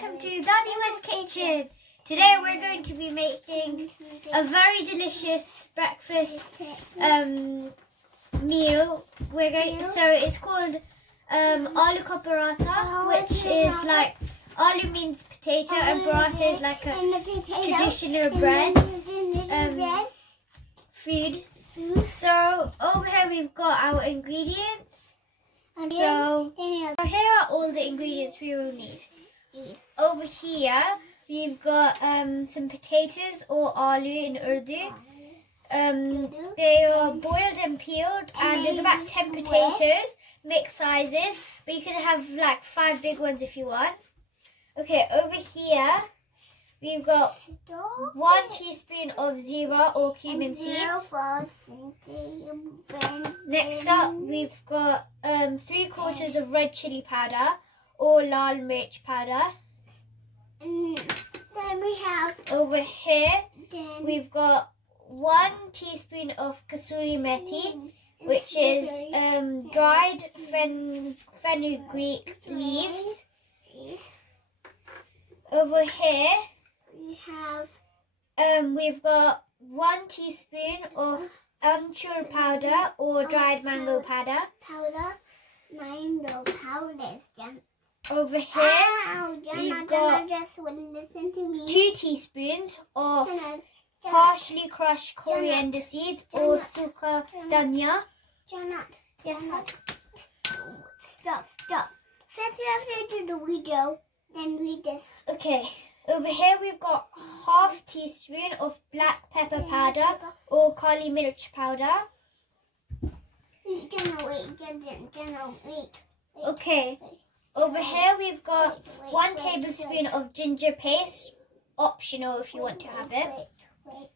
welcome to Dadima's Kitchen. Today we're going to be making a very delicious breakfast meal. So it's called Aloo Paratha, which is like aloo means potato and paratha is like a traditional bread food. So over here we've got our ingredients. So here are all the ingredients we will need. Over here we've got some potatoes or aloo in Urdu. They are boiled and peeled, and there's about 10 potatoes, mixed sizes, but you can have like 5 big ones if you want. Okay, over here we've got 1 teaspoon of zira or cumin seeds. Next up we've got 3/4 of red chili powder or lal mirch powder. Then we have over here we've got 1 teaspoon of kasuri methi, which is dried fenugreek leaves. Over here we've got 1 teaspoon of amchur powder or dried mango powder. Mango powder. Over here we've got 2 teaspoons of partially crushed coriander seeds or suka dhania. Yes. Stop. First you have to do the video, then read this. Okay. Over here we've got 1/2 teaspoon of black pepper powder or kali mirch powder. Wait. Okay. Over here we've got 1 tablespoon of ginger paste, optional if you want to have it. Wait.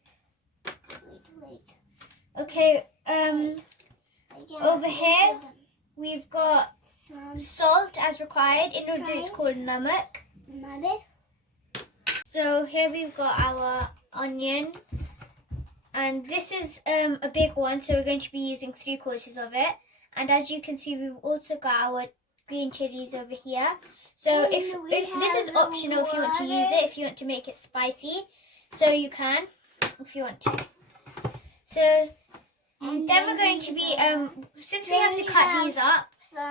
Okay, over here we've got salt as required. In Urdu it's called namak. So here we've got our onion, and this is a big one, so we're going to be using 3/4 of it. And as you can see, we've also got our green chilies over here. So if this is optional if you want to use it, if you want to make it spicy, so you can if you want to. So then we're going to be since we have to cut these up,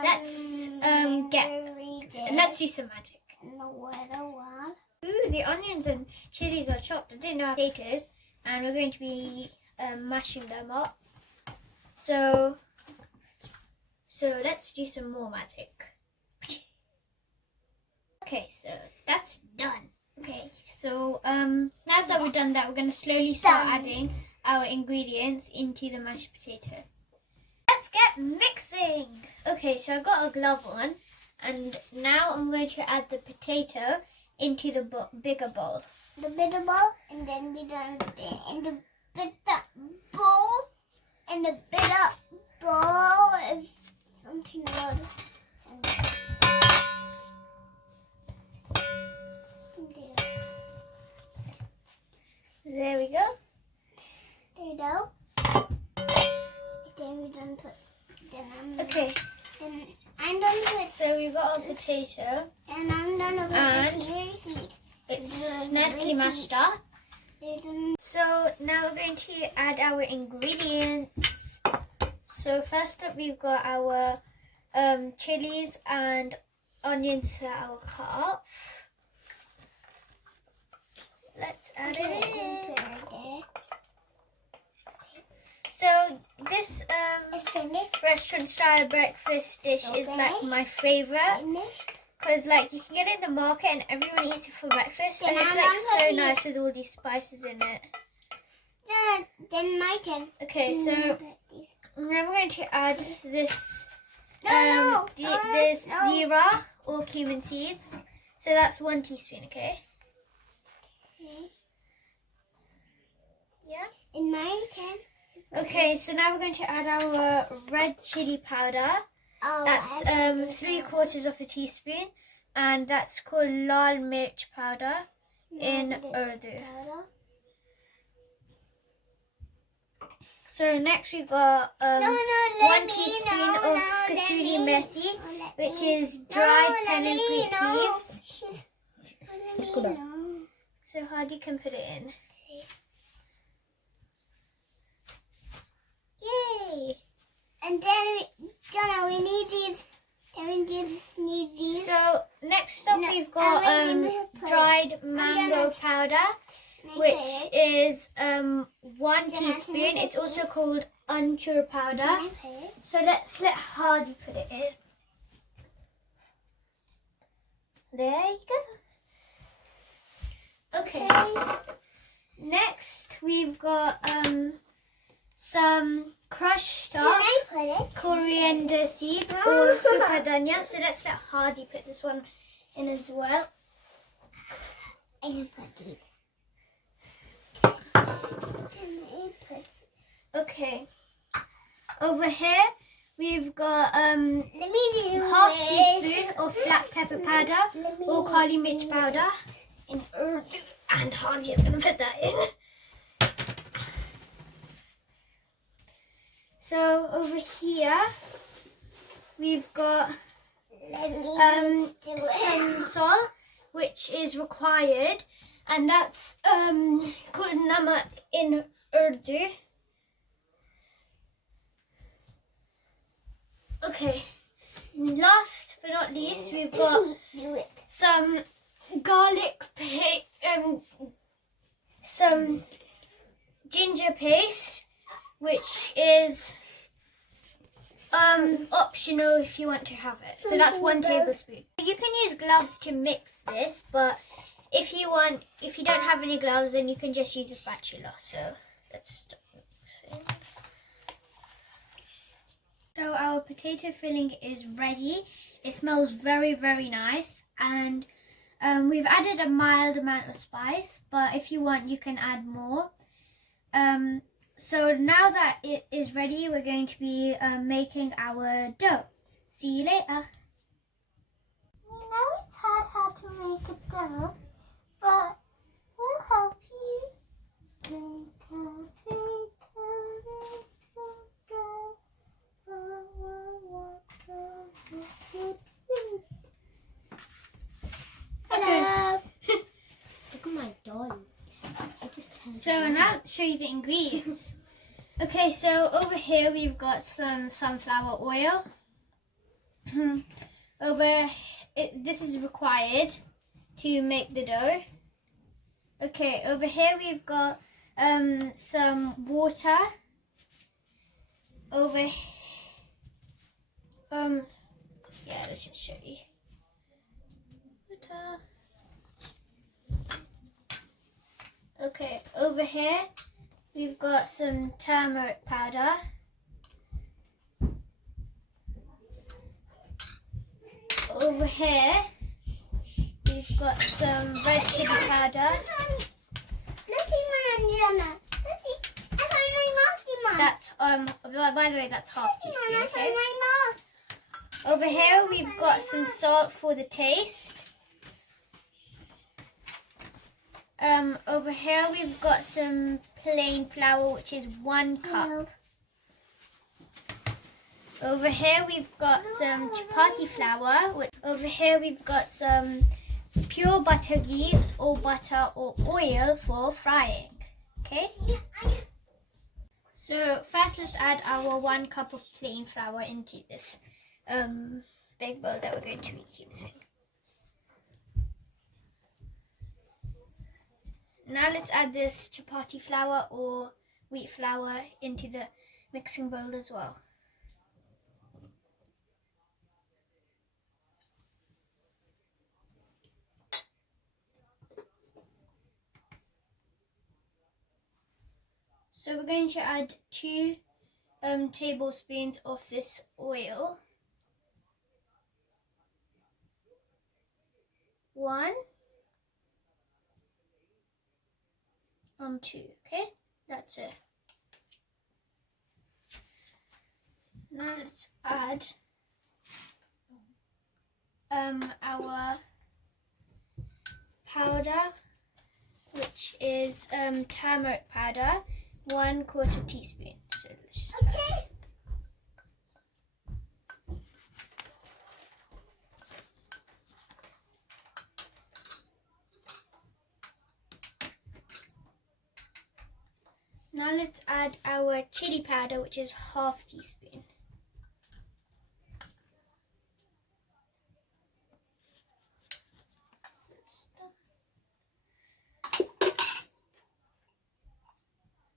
let's do some magic. Ooh, the onions and chilies are chopped. I didn't know potatoes, and we're going to be mashing them up. So let's do some more magic. Okay, so that's done. Okay, so now that we're done that, we're going to slowly start adding our ingredients into the mashed potato. Let's get mixing. Okay, so I've got a glove on, and now I'm going to add the potato into the bigger bowl. The bigger bowl, and then we done in the bigger bowl, and the bigger bowl is something good. There we go. There you go. Then we done put. Then I'm done. Okay. Then I'm done with. So we've got our potato. And I'm done with And it's nicely mashed up. So now we're going to add our ingredients. So first up we've got our chilies and onions that I'll cut up. Let's add it in. So this restaurant style breakfast dish is like my favorite, because like you can get it in the market and everyone eats it for breakfast, and it's like so nice with all these spices in it. Then my turn. Okay, so now we're going to add this this zira or cumin seeds. So that's 1 teaspoon. Okay. Yeah. In my turn. Okay, so now we're going to add our red chili powder. That's 3/4 teaspoon, and that's called lal mirch powder in Urdu. So next we got 1 teaspoon of kasuri methi, which is dried fenugreek leaves. It's good. So Hardy can put it in. Yay! And then, Jonah, we need these. And we just need these. So next up we've got dried mango powder, which is 1 teaspoon. It's also called anchur powder. So let's let Hardy put it in. There you go. Okay. Next we've got some crushed up coriander seeds or supadanya. So let's let Hardy put this one in as well. I can put these. Okay. Over here we've got half teaspoon of black pepper powder or kali mirch powder in Urdu, and Hardy is going to put that in. So over here we've got some salt, which is required, and that's called namak in Urdu. Okay, last but not least, we've got some garlic some ginger paste, which is optional if you want to have it. So that's 1 tablespoon. You can use gloves to mix this, but if you don't have any gloves, then you can just use a spatula. So let's start mixing. So our potato filling is ready. It smells very, very nice, and we've added a mild amount of spice, but if you want, you can add more. So now that it is ready, we're going to be making our dough. See you later. We know it's hard how to make a dough, but we'll help you. Twinkle, twinkle, little star, hello. Look at my doll. So now I'll show you the ingredients. Okay, so over here we've got some sunflower oil. This is required to make the dough. Okay, over here we've got some water. Yeah, let's just show you. Water. Okay, over here we've got some turmeric powder. Over here we've got some red chili powder. Look at my Indiana. I found my mask. That's by the way, that's half teaspoon. I Okay. found my mask. Over here we've got some salt for the taste. Over here we've got some plain flour, which is 1 cup. Over here we've got some chapati flour. Over here we've got some pure butter ghee or butter or oil for frying. Okay? So first let's add our 1 cup of plain flour into this big bowl that we're going to be using. Now let's add this chapati flour or wheat flour into the mixing bowl as well. So we're going to add 2 tablespoons of this oil. 1 and 2, okay? That's it. Now let's add our powder, which is turmeric powder, 1/4 teaspoon. So let's just add it. Now let's add our chili powder, which is half teaspoon.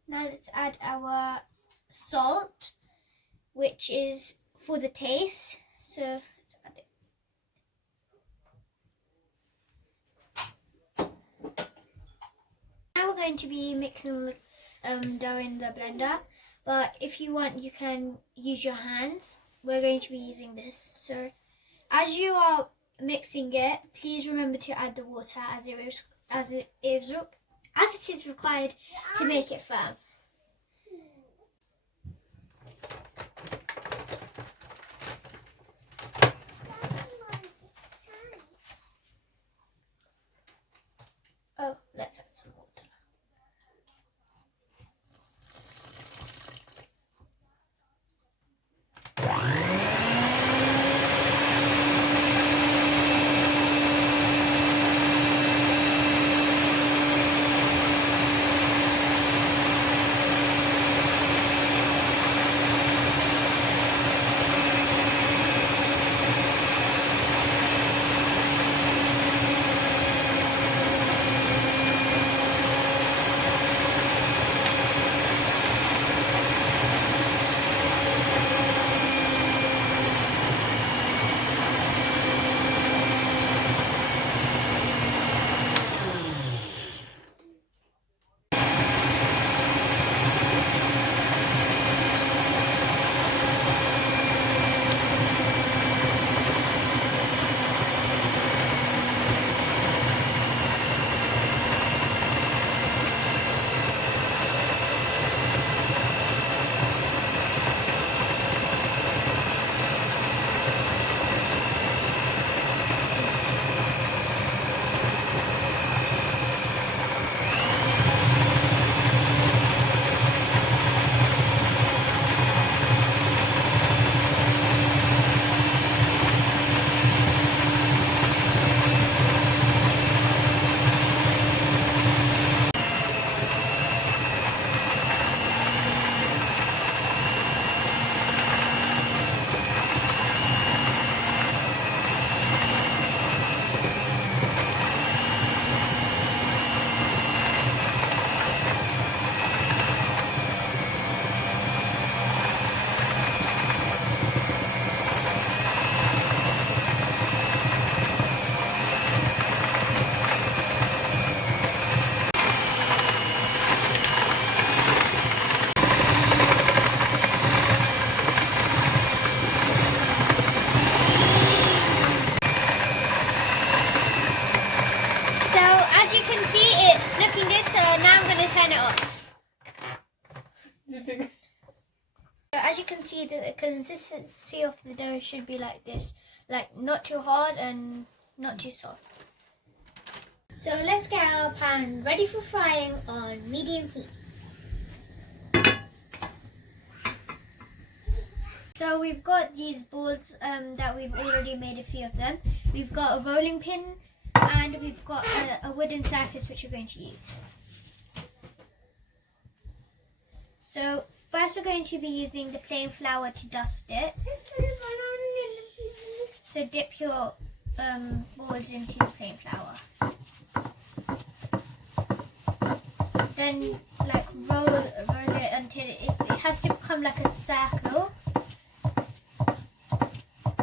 Now let's add our salt, which is for the taste. So let's add it. Now we're going to be mixing the dough in the blender, but if you want you can use your hands. We're going to be using this. So as you are mixing it, please remember to add the water as it is required to make it firm. Oh, let's add some water. As you can see, the consistency of the dough should be like this, like not too hard and not too soft. So let's get our pan ready for frying on medium heat. So we've got these balls that we've already made a few of them. We've got a rolling pin and we've got a wooden surface which we're going to use. So first we're going to be using the plain flour to dust it. So dip your balls into the plain flour. Then like roll it until it has to become like a circle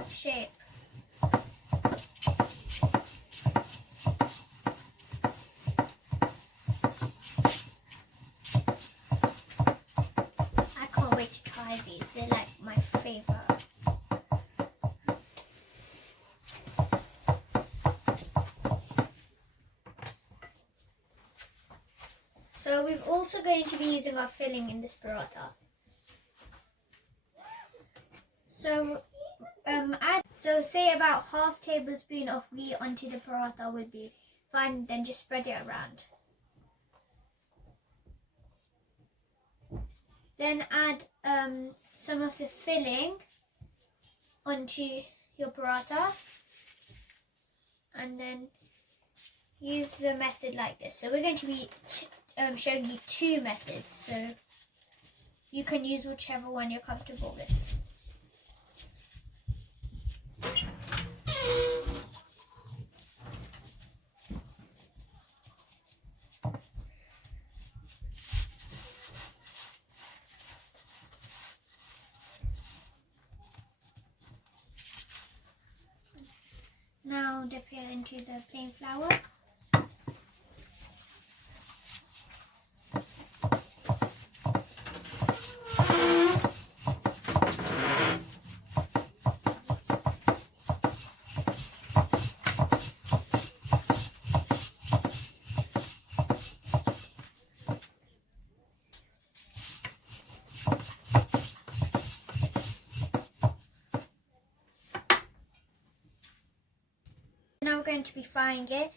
shape. I can't wait to try these. They're like my favorite. So we're also going to be using our filling in this paratha. So say about half tablespoon of ghee onto the paratha would be fine, then just spread it around. Then add some of the filling onto your paratha and then use the method like this. So we're going to be showing you two methods. So You can use whichever one you're comfortable with. Now dip it into the plain flour. Now we're going to be frying it.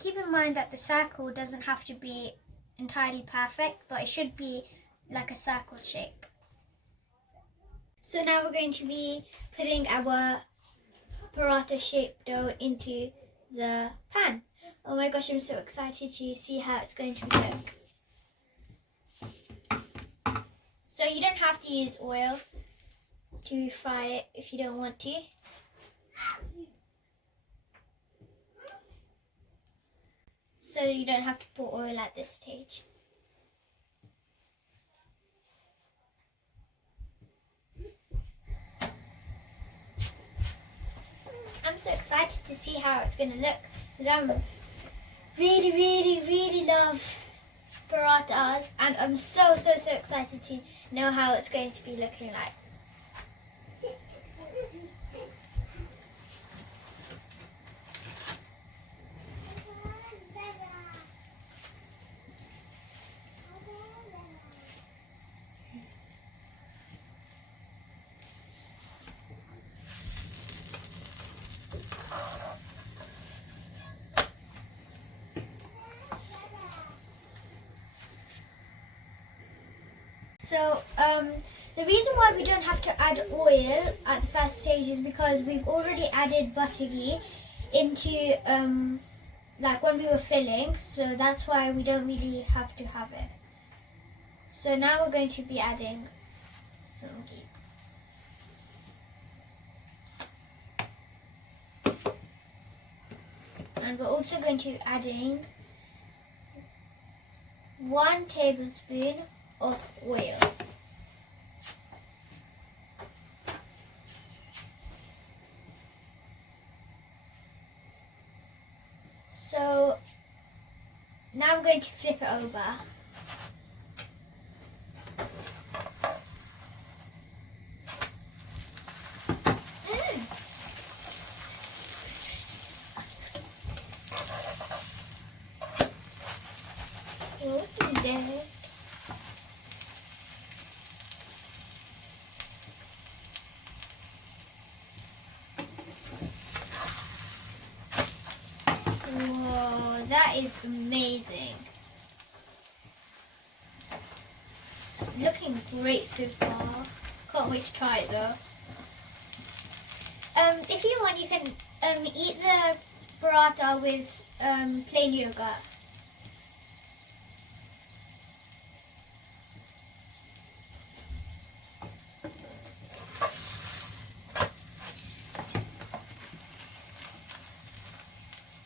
Keep in mind that the circle doesn't have to be entirely perfect, but it should be like a circle shape. So now we're going to be putting our paratha shaped dough into the pan. Oh my gosh, I'm so excited to see how it's going to look. So you don't have to use oil to fry it if you don't want to. So you don't have to put oil at this stage. I'm so excited to see how it's going to look because I really love parathas, and I'm so excited to know how it's going to be looking like. So the reason why we don't have to add oil at the first stage is because we've already added butter ghee into like when we were filling, so that's why we don't really have to have it. So now we're going to be adding some ghee. And we're also going to be adding 1 tablespoon of oil. So now we're going to flip it over. Whoa, that is amazing. It's looking great so far. Can't wait to try it though. If you want, you can eat the paratha with plain yogurt.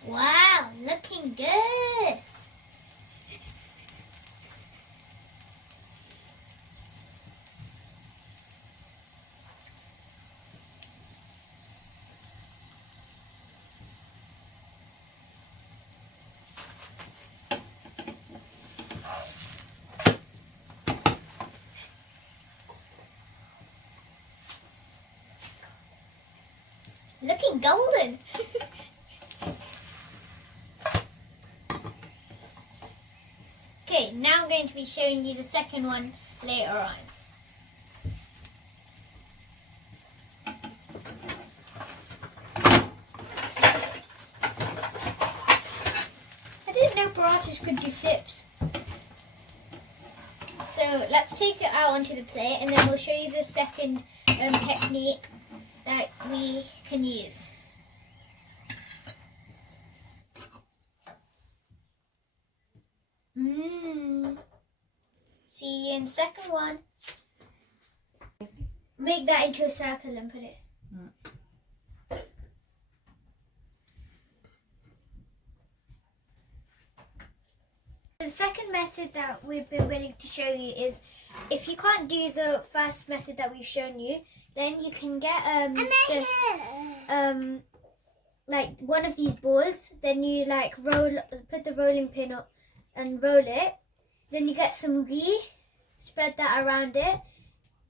Wow, looking good. Looking golden. Okay, now I'm going to be showing you the second one later on. I didn't know parathas could do flips. So let's take it out onto the plate and then we'll show you the second technique that we can use. See you in the second one. Make that into a circle and put it. The second method that we've been willing to show you is, if you can't do the first method that we've shown you, then you can get this, like one of these balls. Then you like put the rolling pin up and roll it. Then you get some ghee, spread that around it.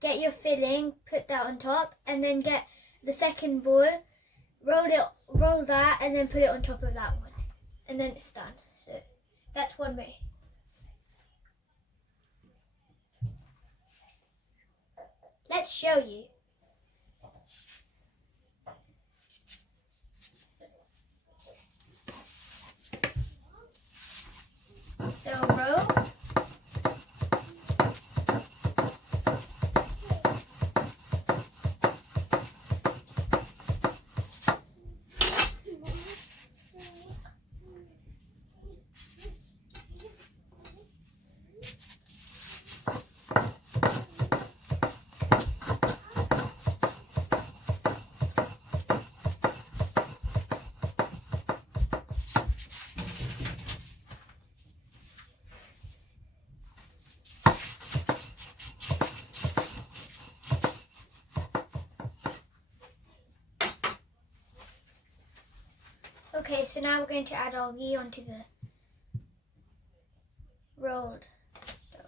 Get your filling, put that on top, and then get the second ball, roll that, and then put it on top of that one, and then it's done. So that's one way. Let's show you. So roll. Okay, so now we're going to add our ghee onto the rolled. So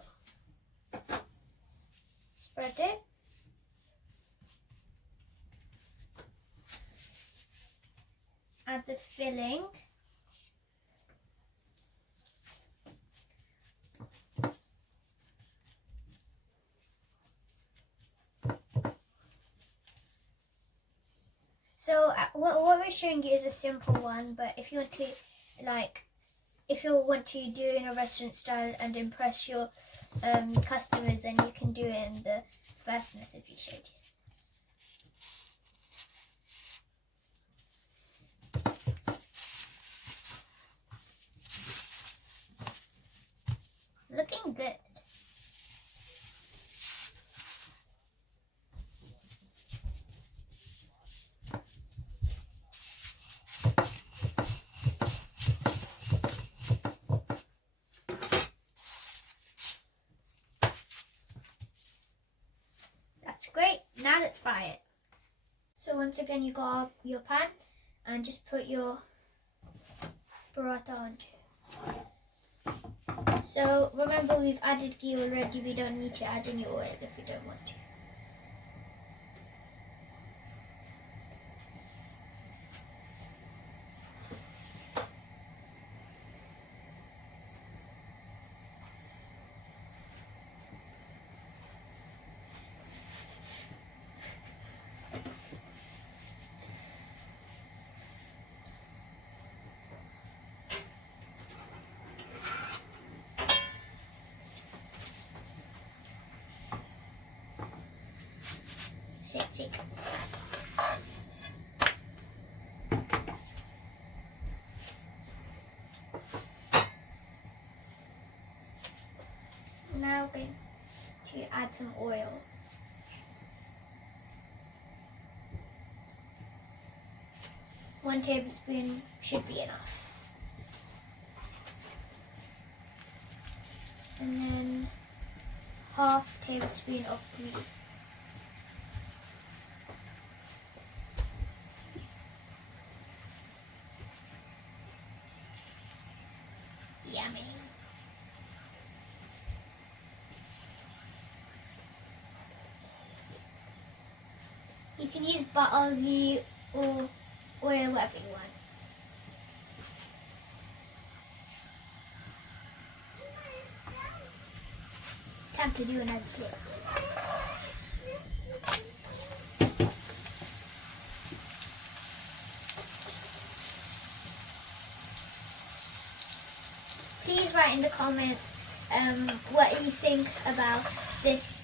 spread it. Add the filling. So what we're showing you is a simple one, but if you want to, do it in a restaurant style and impress your customers, then you can do it in the first method we showed you. Looking good. That's great. Now let's fry it. So once again, you got your pan and just put your paratha onto. So remember, we've added ghee already. We don't need to add any oil if we don't want to. Shake. Now we're going to add some oil. One tablespoon should be enough. And then half tablespoon of ghee. Yummy. You can use butter, ghee, or oil, whatever you want. Time to do another flip. Please write in the comments what you think about this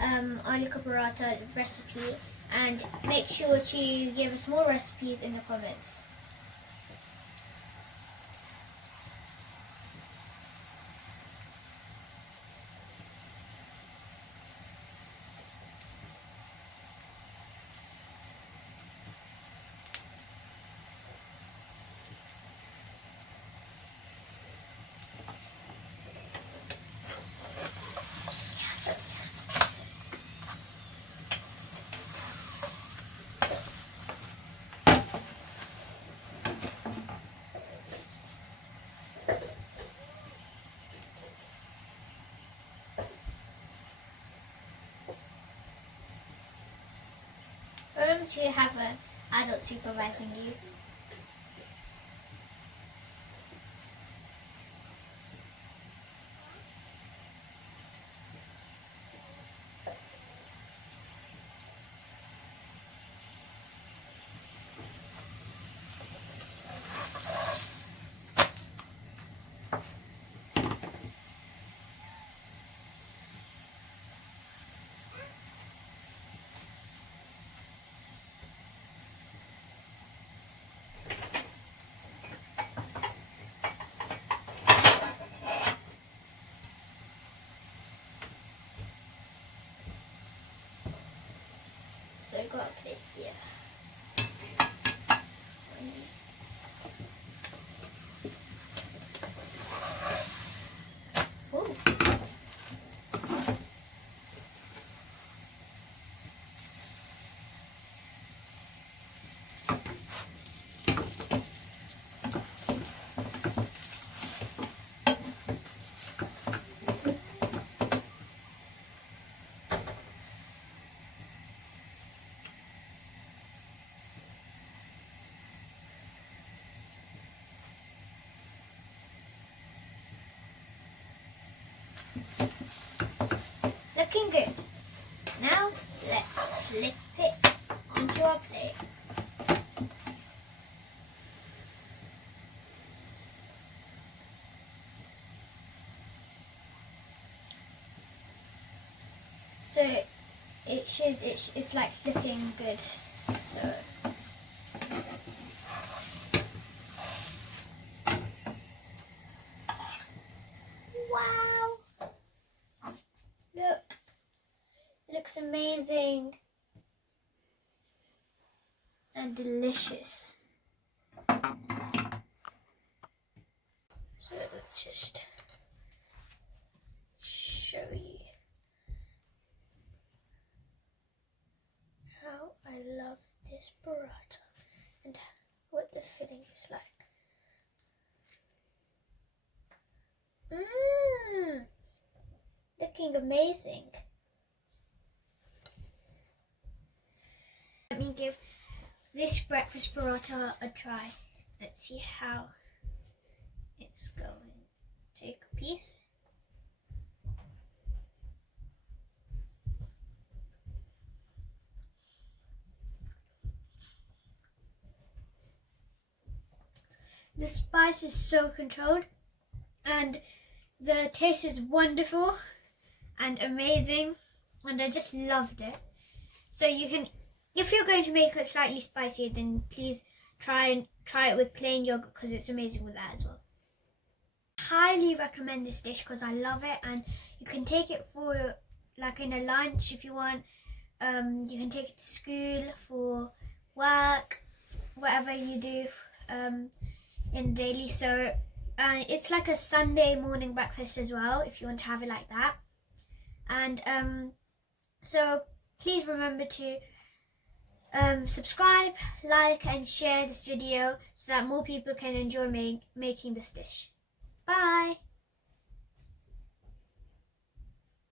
Aloo Paratha recipe, and make sure to give us more recipes in the comments. important to have an adult supervising you. So I've got a plate here. Ooh. Looking good. Now let's flip it onto our plate. So it's like flipping good. So wow. Look. It looks amazing and delicious. So let's just show you how I love this burrata and what the filling is like. Looking amazing. Let me give this breakfast burrata a try. Let's see how it's going. Take a piece. The spice is so controlled and the taste is wonderful and amazing, and I just loved it. So you can, if you're going to make it slightly spicier, then please try it with plain yogurt because it's amazing with that as well. Highly recommend this dish because I love it, and you can take it for like in a lunch if you want. You can take it to school, for work, whatever you do in daily. So it's like a Sunday morning breakfast as well if you want to have it like that. And so please remember to subscribe, like and share this video so that more people can enjoy making this dish. Bye!